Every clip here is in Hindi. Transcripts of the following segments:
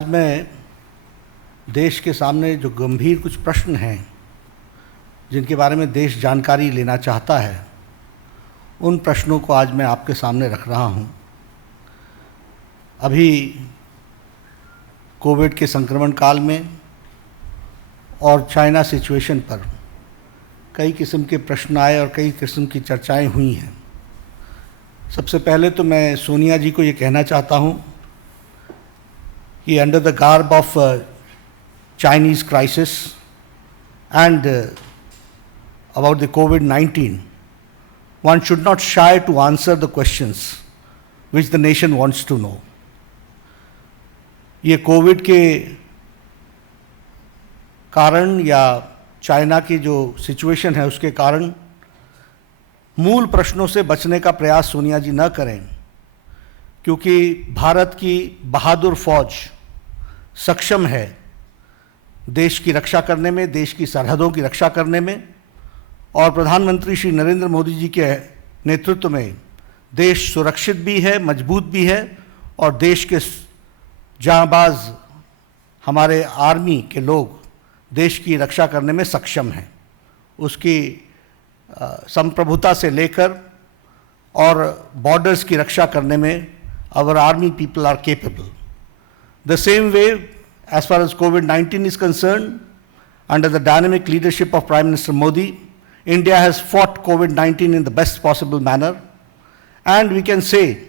मैं देश के सामने जो गंभीर कुछ प्रश्न हैं जिनके बारे में देश जानकारी लेना चाहता है, उन प्रश्नों को आज मैं आपके सामने रख रहा हूं। अभी कोविड के संक्रमण काल में और चाइना सिचुएशन पर कई किस्म के प्रश्न आए और कई किस्म की चर्चाएं हुई हैं। सबसे पहले तो मैं सोनिया जी को ये कहना चाहता हूं कि under the garb of Chinese crisis and about the COVID-19, one should not shy to answer the questions which the nation wants to know. ये कोविड के कारण या चाइना की जो सिचुएशन है उसके कारण मूल प्रश्नों से बचने का प्रयास सोनिया जी न करें, क्योंकि भारत की बहादुर फौज सक्षम है देश की रक्षा करने में, देश की सरहदों की रक्षा करने में, और प्रधानमंत्री श्री नरेंद्र मोदी जी के नेतृत्व में देश सुरक्षित भी है, मजबूत भी है, और देश के जांबाज हमारे आर्मी के लोग देश की रक्षा करने में सक्षम हैं। उसकी संप्रभुता से लेकर और बॉर्डर्स की रक्षा करने में our army people are capable. The same way, as far as COVID-19 is concerned, under the dynamic leadership of Prime Minister Modi, India has fought COVID-19 in the best possible manner, and we can say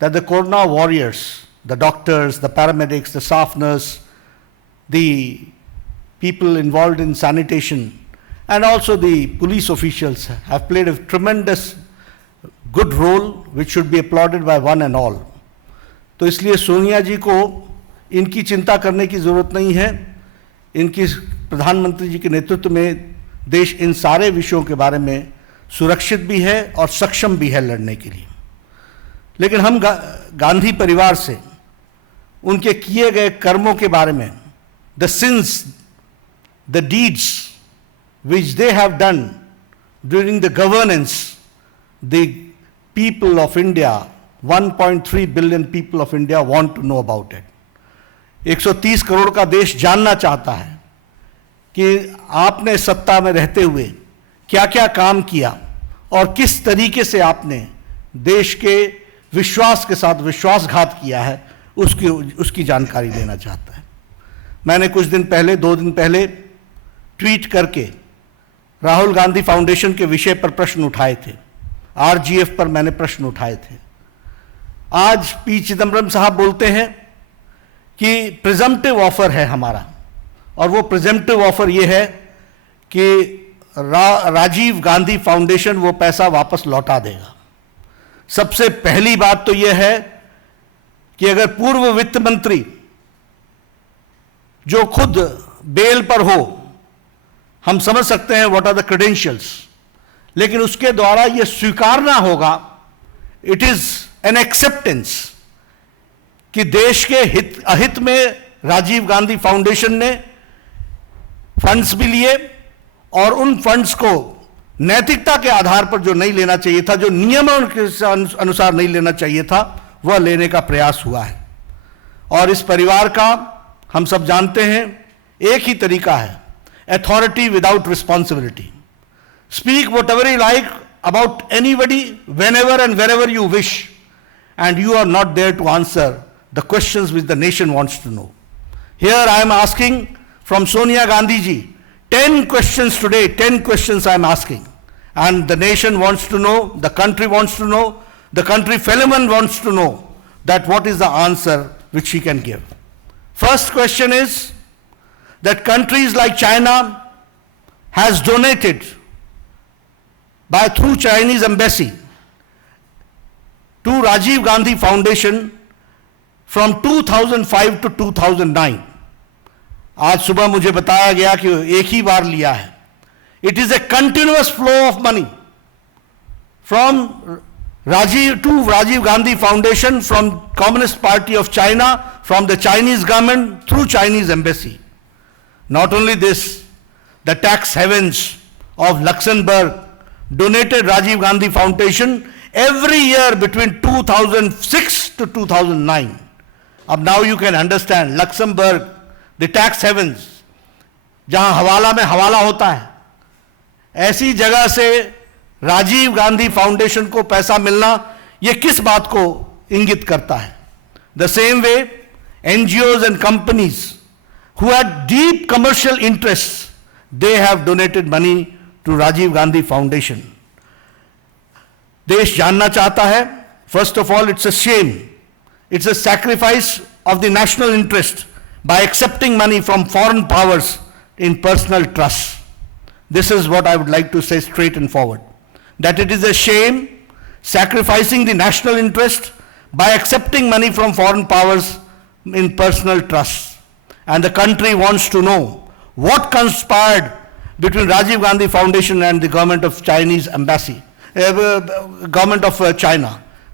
that the Corona warriors, the doctors, the paramedics, the staff nurse, the people involved in sanitation, and also the police officials have played a tremendous good role which should be applauded by one and all. तो इसलिए सोनिया जी को इनकी चिंता करने की ज़रूरत नहीं है। इनकी प्रधानमंत्री जी के नेतृत्व में देश इन सारे विषयों के बारे में सुरक्षित भी है और सक्षम भी है लड़ने के लिए। लेकिन हम गांधी परिवार से उनके किए गए कर्मों के बारे में, the sins, the deeds which they have done during the governance, the people of India, 1.3 billion people of India want to know about it. 130 crore का देश जानना चाहता है कि आपने सत्ता में रहते हुए क्या क्या काम किया और किस तरीके से आपने देश के विश्वास के साथ विश्वासघात किया है, उसकी जानकारी लेना चाहता है। मैंने कुछ दिन पहले, 2 दिन पहले ट्वीट करके राहुल गांधी फाउंडेशन के विषय पर प्रश्न उठाए थे। आरजीएफ पर मैंने प्रश्न उठाए थे। आज पी चिदम्बरम साहब बोलते हैं कि प्रिजम्पटिव ऑफर है हमारा, और वो प्रिजम्पटिव ऑफर ये है कि राजीव गांधी फाउंडेशन वो पैसा वापस लौटा देगा। सबसे पहली बात तो ये है कि अगर पूर्व वित्त मंत्री जो खुद बेल पर हो, हम समझ सकते हैं व्हाट आर द क्रेडेंशियल्स, लेकिन उसके द्वारा यह स्वीकारना होगा, इट इज एन एक्सेप्टेंस, कि देश के अहित में राजीव गांधी फाउंडेशन ने फंड्स भी लिए और उन फंड्स को नैतिकता के आधार पर जो नहीं लेना चाहिए था, जो नियमों के अनुसार नहीं लेना चाहिए था, वह लेने का प्रयास हुआ है। और इस परिवार का हम सब जानते हैं एक ही तरीका है, authority without responsibility. Speak whatever you like about anybody, whenever and wherever you wish, and you are not there to answer the questions which the nation wants to know. Here I am asking from Sonia Gandhi ji, 10 questions today, 10 questions I am asking, and the nation wants to know, the country wants to know, the country fellowman wants to know that what is the answer which she can give. First question is, that countries like China has donated through Chinese embassy to Rajiv Gandhi Foundation from 2005 to 2009. आज सुबह मुझे बताया गया कि एक ही बार लिया है। It is a continuous flow of money from Rajiv Gandhi Foundation, from Communist Party of China, from the Chinese government through Chinese embassy. Not only this, the tax havens of Luxembourg donated Rajiv Gandhi Foundation every year between 2006 to 2009. अब now you can understand Luxembourg, the tax havens, जहां हवाला में हवाला होता है, ऐसी जगह से राजीव गांधी फाउंडेशन को पैसा मिलना, यह किस बात को इंगित करता है? The same way NGOs and companies who had deep commercial interests, they have donated money to Rajiv Gandhi Foundation. देश जानना चाहता है, first of all, it's a shame. It's a sacrifice of the national interest by accepting money from foreign powers in personal trust. This is what I would like to say straight and forward. That it is a shame sacrificing the national interest by accepting money from foreign powers in personal trust. And the country wants to know what conspired between Rajiv Gandhi Foundation and the government of Chinese embassy, government of China.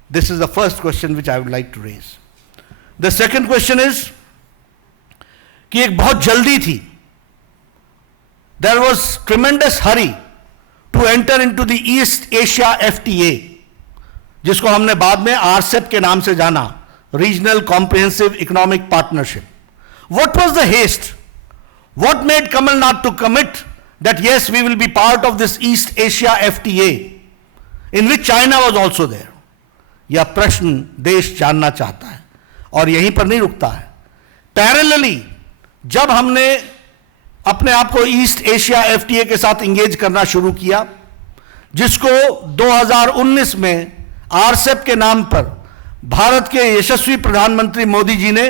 This is the first question which I would like to raise. The second question is कि एक बहुत जल्दी थी. There was tremendous hurry to enter into the East Asia FTA, जिसको हमने बाद में RCEP के नाम से जाना, Regional Comprehensive Economic Partnership. What was the haste? What made Kamal Nath to commit that yes, we will be part of this East Asia FTA, in which China was also there? यह प्रश्न देश जानना चाहता है और यहीं पर नहीं रुकता है. पैरेलली जब हमने अपने आप को ईस्ट एशिया एफटीए के साथ इंगेज करना शुरू किया, जिसको 2019 में आरसेप के नाम पर भारत के यशस्वी प्रधानमंत्री मोदी जी ने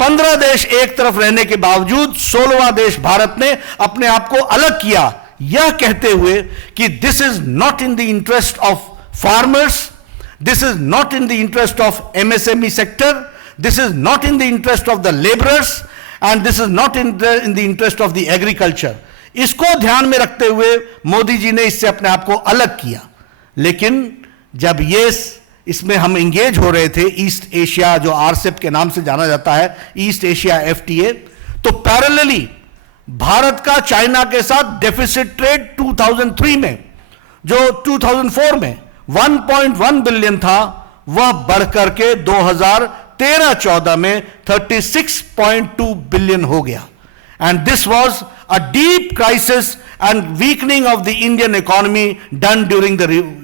15 देश एक तरफ रहने के बावजूद 16वां देश भारत ने अपने आप को अलग किया, यह कहते हुए कि this is not in the interest of farmers, this is not in the interest of MSME sector, this is not in the interest of the labourers and this is not in the interest of the agriculture. इसको ध्यान में रखते हुए मोदी जी ने इससे अपने आप को अलग किया. लेकिन जब ये इसमें हम इंगेज हो रहे थे, ईस्ट एशिया जो आरसेप के नाम से जाना जाता है, ईस्ट एशिया एफटीए, तो पैरेलली भारत का चाइना के साथ डेफिसिट ट्रेड 2003 में, जो 2004 में 1.1 बिलियन था, वह बढ़कर के 2013-14 में 36.2 बिलियन हो गया. And this was a deep crisis and weakening of the Indian economy done during the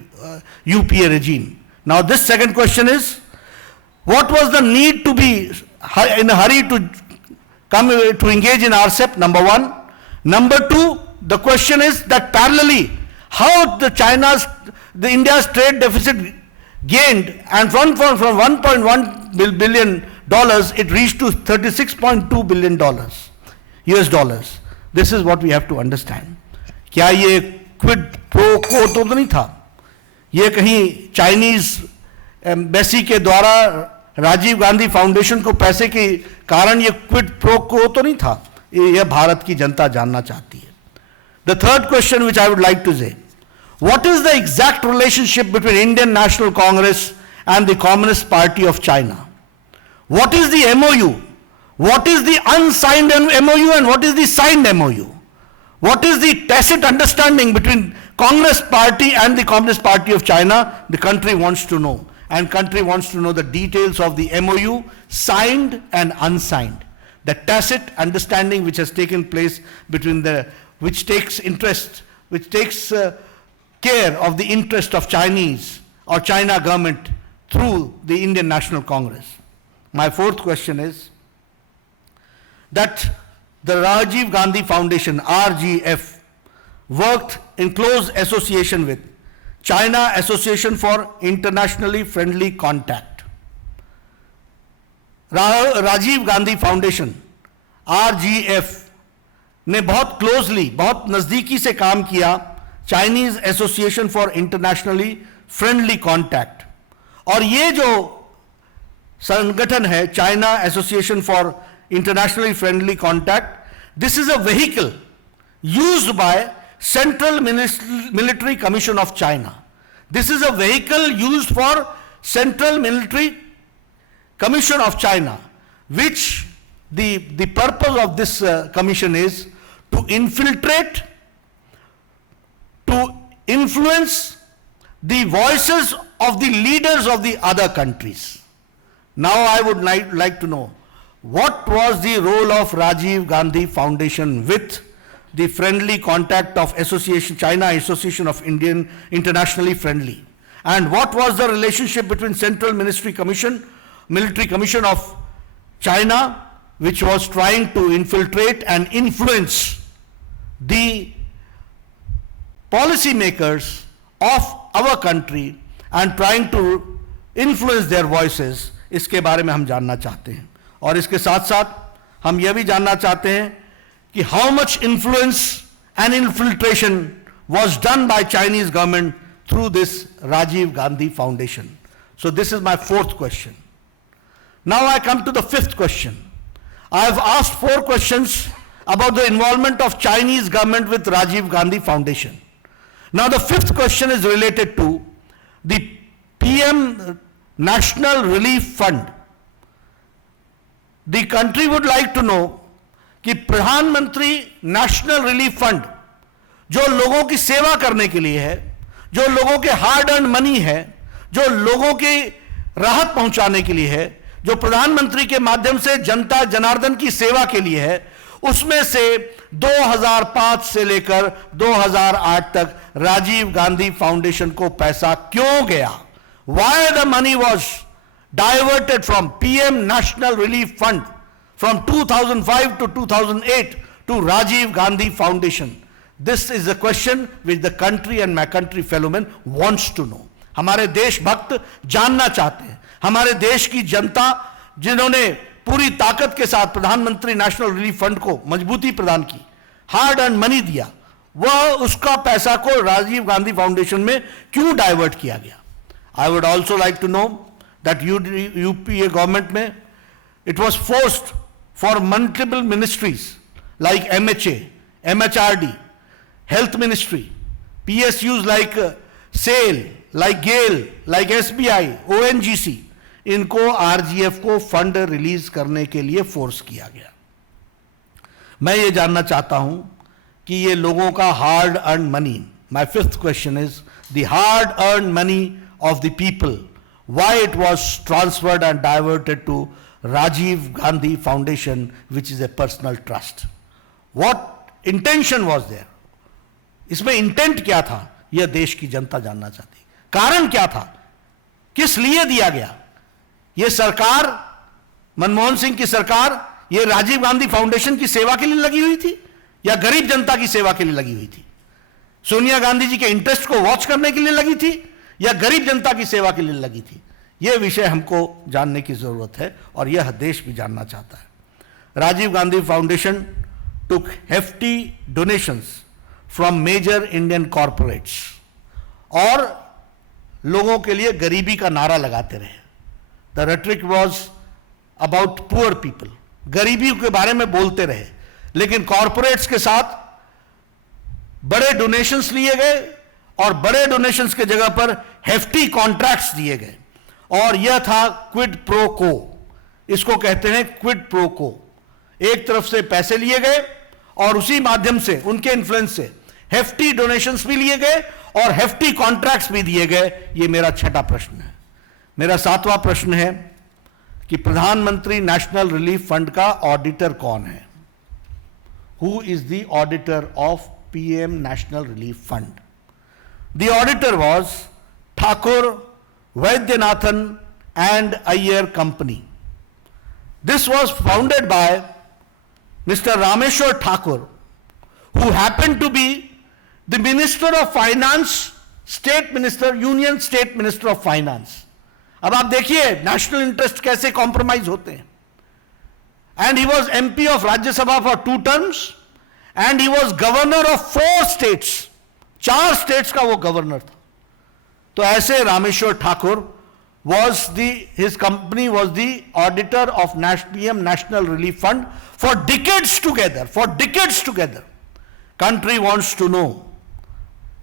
UPA regime. Now this second question is, what was the need to be in a hurry to come to engage in RCEP? Number one. Number two, the question is that parallelly, how the India's trade deficit gained, and from 1.1 billion dollars, it reached to 36.2 billion dollars, US dollars. This is what we have to understand. क्या ये quid pro quo तो नहीं था? ये कहीं चाइनीज एम्बेसी के द्वारा राजीव गांधी फाउंडेशन को पैसे के कारण ये क्विड प्रो को तो नहीं था. यह भारत की जनता जानना चाहती है. The third question which I would like to say, what is the exact relationship between Indian National Congress and the Communist Party of China? What is the MOU? What is the unsigned MOU and what is the signed MOU? What is the tacit understanding between Congress Party and the Communist Party of China? The country wants to know, and country wants to know the details of the MOU, signed and unsigned. The tacit understanding which has taken place between which takes care of the interest of Chinese or China government through the Indian National Congress. My fourth question is that the Rajiv Gandhi Foundation, RGF, worked in close association with China Association for Internationally Friendly Contact. Rajiv Gandhi foundation RGF ने बहुत क्लोजली, बहुत नजदीकी से काम किया Chinese association for internationally friendly contact. और ये जो संगठन है China association for internationally friendly contact, this is a vehicle used by Central Military Commission of China. This is a vehicle used for Central Military Commission of China, which the purpose of this commission is to infiltrate, to influence the voices of the leaders of the other countries. Now I would like to know, what was the role of Rajiv Gandhi Foundation with the friendly contact of China Association of Indian Internationally Friendly? And what was the relationship between Central Military Commission of China, which was trying to infiltrate and influence the policymakers of our country and trying to influence their voices? इसके बारे में हम जानना चाहते हैं। और इसके साथ साथ हम यह भी जानना चाहते हैं कि how much influence and infiltration was done by Chinese government through this Rajiv Gandhi Foundation. So this is my fourth question. Now I come to the fifth question. I have asked 4 questions about the involvement of Chinese government with Rajiv Gandhi Foundation. Now the fifth question is related to the PM National Relief Fund. The country would like to know कि प्रधानमंत्री नेशनल रिलीफ फंड जो लोगों की सेवा करने के लिए है, जो लोगों के हार्ड अर्न मनी है, जो लोगों की राहत पहुंचाने के लिए है, जो प्रधानमंत्री के माध्यम से जनता जनार्दन की सेवा के लिए है, उसमें से 2005 से लेकर 2008 तक राजीव गांधी फाउंडेशन को पैसा क्यों गया? Why the money was diverted from PM National Relief Fund from 2005 to 2008 to Rajiv Gandhi Foundation? This is a question which the country and my country fellow men wants to know. हमारे देशभक्त जानना चाहते हैं। हमारे देश की जनता जिन्होंने पूरी ताकत के साथ प्रधानमंत्री नेशनल रिलीफ फंड को मजबूती प्रदान की, हार्ड अर्न मनी दिया, वह उसका पैसा को राजीव गांधी फाउंडेशन में क्यों डाइवर्ट किया गया? I would also like to know that UPA government में it was forced for multiple ministries like MHA, MHRD, Health Ministry, PSUs like SAIL, like GAIL, like SBI, ONGC, इनको RGF को फंड रिलीज करने के लिए फोर्स किया गया। मैं ये जानना चाहता हूं कि ये लोगों का hard earn money, my fifth question is the hard earn money of the people, why it was transferred and diverted to Rajiv Gandhi Foundation, which is a personal trust? What intention was there? इसमें इंटेंट क्या था? यह देश की जनता जानना चाहती। कारण क्या था? किस लिए दिया गया? यह सरकार, मनमोहन सिंह की सरकार, यह राजीव गांधी फाउंडेशन की सेवा के लिए लगी हुई थी या गरीब जनता की सेवा के लिए लगी हुई थी? सोनिया गांधी जी के इंटरेस्ट को वॉच करने के लिए लगी थी या गरीब जनता की सेवा के लिए लगी थी? यह विषय हमको जानने की जरूरत है और यह देश भी जानना चाहता है। Rajiv Gandhi foundation took hefty donations from major Indian corporates और लोगों के लिए गरीबी का नारा लगाते रहे। The rhetoric was about poor people, गरीबी के बारे में बोलते रहे, लेकिन कॉरपोरेट्स के साथ बड़े डोनेशंस लिए गए और बड़े डोनेशंस के जगह पर हेफ्टी कॉन्ट्रैक्ट्स दिए गए और यह था क्विड प्रो को। इसको कहते हैं क्विड प्रो को। एक तरफ से पैसे लिए गए और उसी माध्यम से, उनके इन्फ्लुएंस से हेफ्टी डोनेशंस भी लिए गए और हेफ्टी कॉन्ट्रैक्ट्स भी दिए गए। यह मेरा छठा प्रश्न है। मेरा सातवां प्रश्न है कि प्रधानमंत्री नेशनल रिलीफ फंड का ऑडिटर कौन है? Who is the auditor of PM national relief fund? The auditor was Thakur, Vaidyanathan and Iyer Company. This was founded by Mr. Rameshwar Thakur, who happened to be the Minister of Finance, State Minister, Union State Minister of Finance. अब आप देखिए नेशनल इंटरेस्ट कैसे कॉम्प्रोमाइज होते हैं। And he was MP of Rajya Sabha for 2 terms and he was governor of 4 states. 4 states का वो गवर्नर था। तो ऐसे Rameshwar Thakur his company was the auditor of PM National Relief Fund for decades together. Country wants to know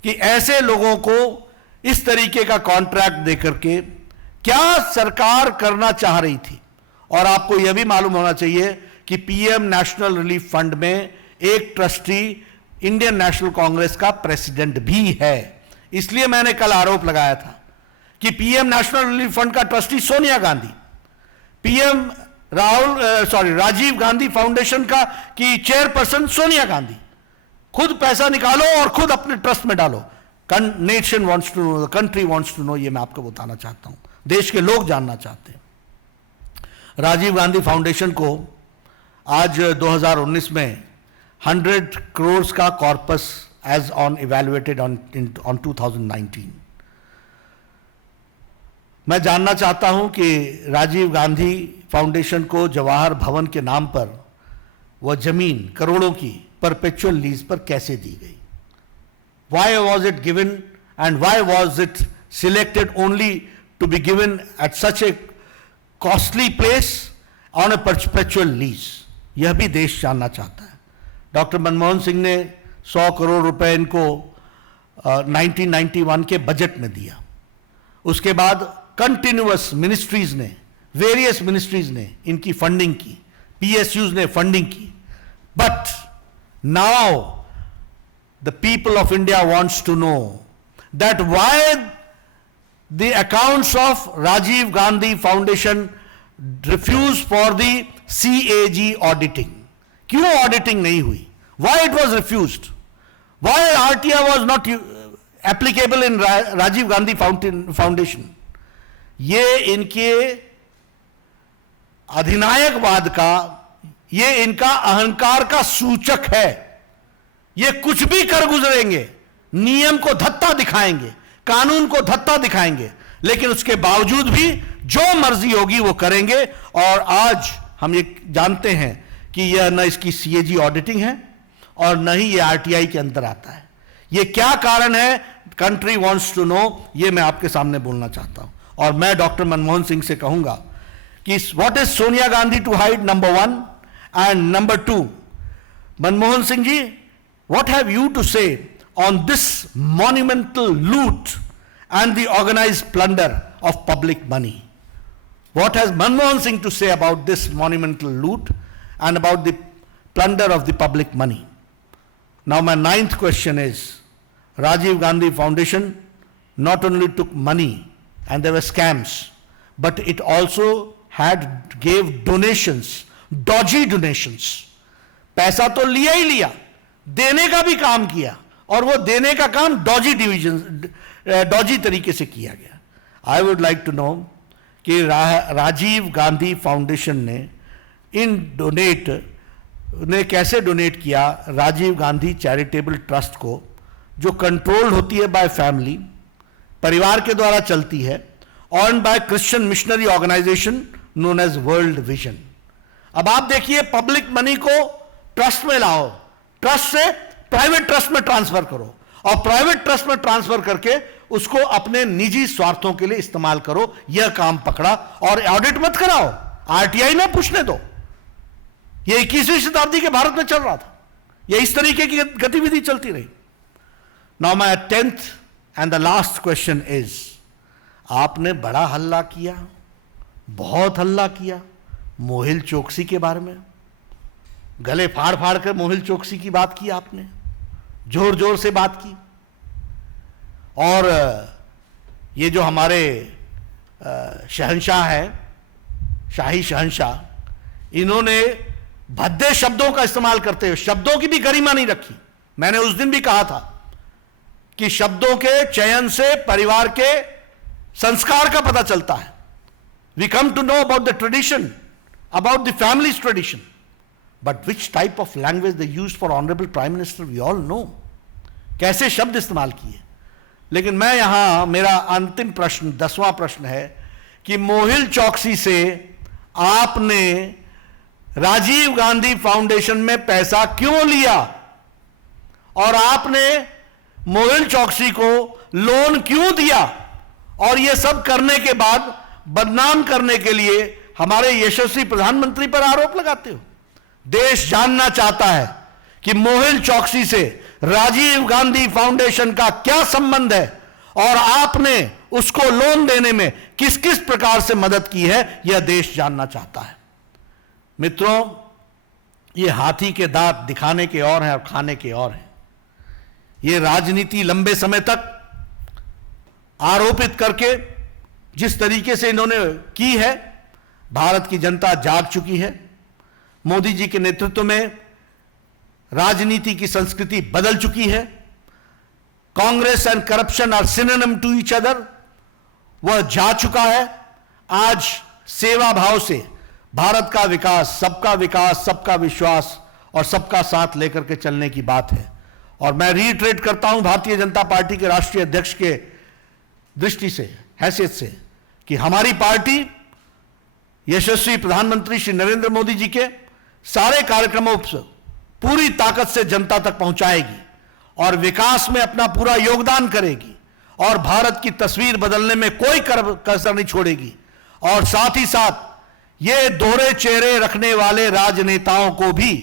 कि ऐसे लोगों को इस तरीके का कॉन्ट्रैक्ट देकर के क्या सरकार करना चाह रही थी? और आपको यह भी मालूम होना चाहिए कि पीएम नेशनल रिलीफ फंड में एक ट्रस्टी इंडियन नेशनल कांग्रेस का प्रेसिडेंट भी है। इसलिए मैंने कल आरोप लगाया था कि पीएम नेशनल रिलीफ फंड का trustee Sonia Gandhi PM Rajiv Gandhi foundation का की चेयरपर्सन सोनिया गांधी, खुद पैसा निकालो और खुद अपने ट्रस्ट में डालो। Nation wants to know, the country wants to know, ये मैं आपको बताना चाहता हूं, देश के लोग जानना चाहते हैं। राजीव गांधी फाउंडेशन को आज 2019 में 100 करोड़ का corpus as on evaluated on 2019। मैं जानना चाहता हूं कि राजीव गांधी फाउंडेशन को जवाहर भवन के नाम पर वह जमीन करोड़ों की परपेचुअल लीज पर कैसे दी गई? Why was it given and why was it selected only to be given at such a costly place on a perpetual lease? यह भी देश जानना चाहता है। डॉक्टर मनमोहन सिंह ने 100 करोड़ रुपए इनको 1991 के बजट में दिया। उसके बाद कंटिन्यूअस मिनिस्ट्रीज ने, वेरियस मिनिस्ट्रीज ने इनकी फंडिंग की, पीएसयूज ने फंडिंग की। But now the people of India wants to know that why the accounts of Rajiv Gandhi Foundation refused for the CAG auditing. क्यों auditing नहीं हुई? Why it was refused? Why RTI was not applicable in Rajiv Gandhi Foundation? ये इनके अधिनायकवाद का, ये इनका अहंकार का सूचक है। ये कुछ भी कर गुजरेंगे, नियम को धत्ता दिखाएंगे, कानून को धत्ता दिखाएंगे, लेकिन उसके बावजूद भी जो मर्जी होगी वो करेंगे। और आज हम ये जानते हैं कि यह न इसकी सीएजी ऑडिटिंग है और न ही ये आरटीआई के अंदर आता है। ये क्या कारण है? कंट्री वांट्स टू नो, ये मैं आपके सामने बोलना चाहता हूं। और मैं डॉक्टर मनमोहन सिंह से कहूंगा कि what is Sonia Gandhi to hide, number 1, and number 2, Manmohan Singh ji, what have you to say on this monumental loot and the organized plunder of public money? What has Manmohan Singh to say about this monumental loot and about the plunder of the public money? Now my 9th question is, Rajiv Gandhi Foundation not only took money and there were scams, but it also gave donations, dodgy donations. पैसा तो लिया ही लिया, देने का भी काम किया, और वो देने का काम डॉजी तरीके से किया गया। I would like to know कि राजीव गांधी फाउंडेशन ने कैसे डोनेट किया राजीव गांधी चैरिटेबल ट्रस्ट को, जो कंट्रोल्ड होती है बाय फैमिली, परिवार के द्वारा चलती है, on by Christian missionary organisation known as World Vision. अब आप देखिए, पब्लिक मनी को ट्रस्ट में लाओ, ट्रस्ट से प्राइवेट ट्रस्ट में ट्रांसफर करो, और प्राइवेट ट्रस्ट में ट्रांसफर करके उसको अपने निजी स्वार्थों के लिए इस्तेमाल करो। यह काम पकड़ा, और ऑडिट मत कराओ, आरटीआई ना पूछने दो। यह 21वीं शताब्दी के भारत में चल रहा था, यह इस तरीके की गतिविधि चलती रही। Now my 10th and the last question is, आपने बड़ा हल्ला किया, बहुत हल्ला किया मोहिल चोकसी के बारे में, गले फाड़ फाड़ कर मोहिल चोकसी की बात की आपने, जोर जोर से बात की। और ये जो हमारे शहंशाह है, शाही शहंशाह, इन्होंने भद्दे शब्दों का इस्तेमाल करते हुए शब्दों की भी गरिमा नहीं रखी। मैंने उस दिन भी कहा था कि शब्दों के चयन से परिवार के संस्कार का पता चलता है। We come to know about the tradition, about the families tradition, but which type of language they use for honourable prime minister we all know, कैसे शब्द इस्तेमाल किए। लेकिन मैं यहां, मेरा अंतिम प्रश्न, 10वां प्रश्न है कि मोहिल चौकसी से आपने राजीव गांधी फाउंडेशन में पैसा क्यों लिया, और आपने मोहिल चौकसी को लोन क्यों दिया, और यह सब करने के बाद बदनाम करने के लिए हमारे यशस्वी प्रधानमंत्री पर आरोप लगाते हो। देश जानना चाहता है कि मोहिल चौकसी से राजीव गांधी फाउंडेशन का क्या संबंध है, और आपने उसको लोन देने में किस किस प्रकार से मदद की है, यह देश जानना चाहता है। मित्रों, ये हाथी के दांत दिखाने के और हैं और खाने के और हैं। ये राजनीति लंबे समय तक आरोपित करके जिस तरीके से इन्होंने की है, भारत की जनता जाग चुकी है। मोदी जी के नेतृत्व में राजनीति की संस्कृति बदल चुकी है। Congress and corruption are synonym to each other, वह जा चुका है। आज सेवा भाव से भारत का विकास, सबका विश्वास और सबका साथ लेकर के चलने की बात है। और मैं रीइटरेट करता हूं भारतीय जनता पार्टी के राष्ट्रीय अध्यक्ष के दृष्टि से, हैसियत से, कि हमारी पार्टी यशस्वी प्रधानमंत्री श्री नरेंद्र मोदी जी के सारे कार्यक्रमों से पूरी ताकत से जनता तक पहुंचाएगी और विकास में अपना पूरा योगदान करेगी और भारत की तस्वीर बदलने में कोई कसर नहीं छोड़ेगी। और साथ ही साथ ये दोहरे चेहरे रखने वाले राजनेताओं को भी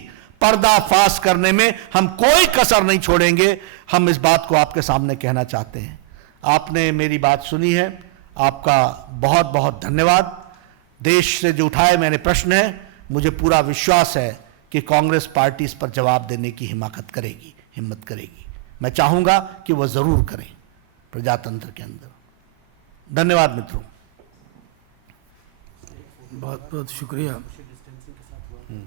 पर्दाफाश करने में हम कोई कसर नहीं छोड़ेंगे। हम इस बात को आपके सामने कहना चाहते हैं। आपने मेरी बात सुनी है, आपका बहुत बहुत धन्यवाद। देश से जो उठाए मैंने प्रश्न है, मुझे पूरा विश्वास है कि कांग्रेस पार्टी इस पर जवाब देने की हिम्मत करेगी। मैं चाहूंगा कि वह जरूर करें प्रजातंत्र के अंदर। धन्यवाद मित्रों। बहुत बहुत शुक्रिया।